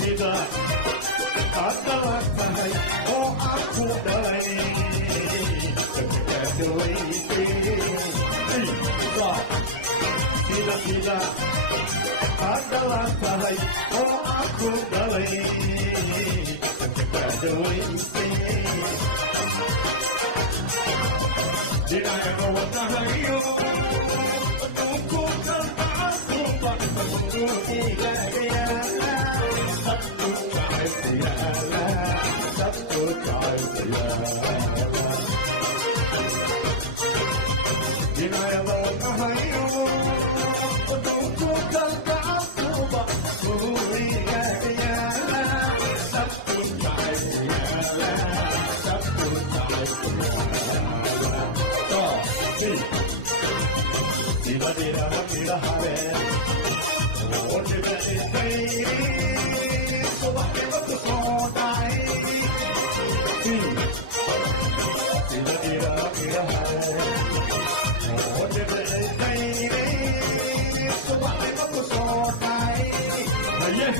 Sida adalah tahay oo aku dhalay Sida adalah tahay oo aku dhalay Dinaya ko watahayo Tuku kalpaku Pagpagpagpagpag Satu kahit tiyala Satu kahit tiyala Dinaya ko watahayo Tuku kalpaku Pagpagpagpag Satu kahit tiyala Satu kahit tiyala Tiba-tiba hare Oh tiba-tiba Subah waktu kodai Tiba-tiba hare Oh tiba-tiba Subah waktu kodai Ayah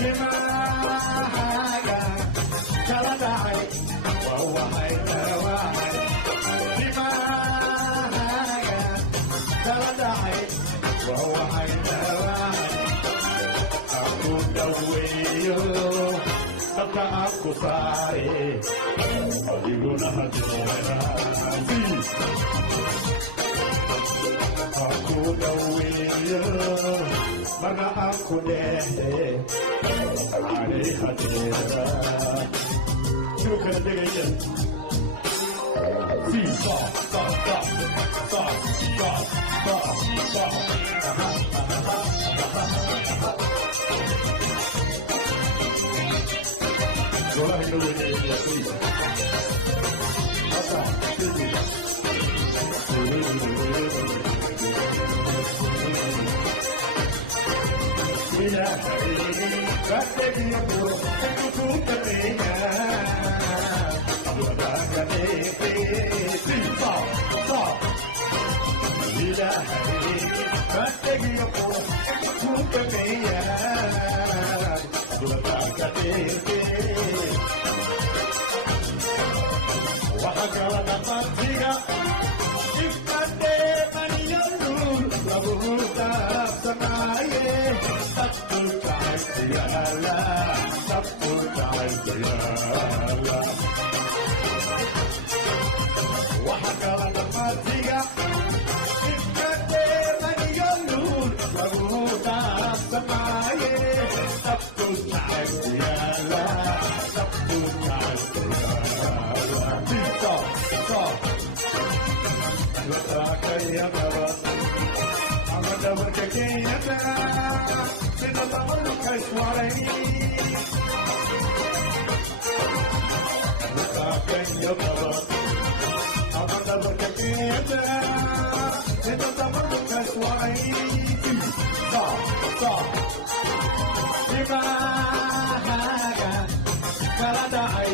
Dimahaga Jaladai Wahai wahai Dimahaga Jaladai Wahai wahai Aku dawiyo Tata aku sari Adiguna hajumera Aku dawiyo Mana aku deh Hari hadira Bukan dengan Si sa sa sa sa sa sa Bola Indonesia please. Apa? Bila hari kasihnya pun aku terima. Bila hari kasihnya pun aku terima. Wahagala dapat tiga Ifade maniyalul Labuh tak senaye Satu kahit tiyala Satu kahit tiyala Wahagala dapat tiga Ifade maniyalul Labuh tak senaye Satu kahit tiyala Satu kahit tiyala Kaya bawa Amada berkekayata Sinata melukai suara ini Kaya bawa Amada berkekayata Sinata melukai suara ini Sa, sa Dibahaga Kaladai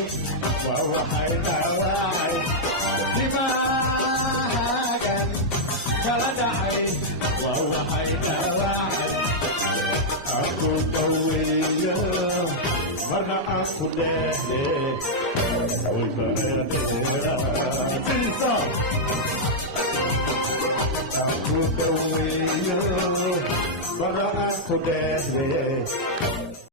Wahai dawai Dibahagan Kaladai Wahai dawai Aku tawiyo Mana aku dede Kau berdera Cinta Aku tawiyo Mana aku dede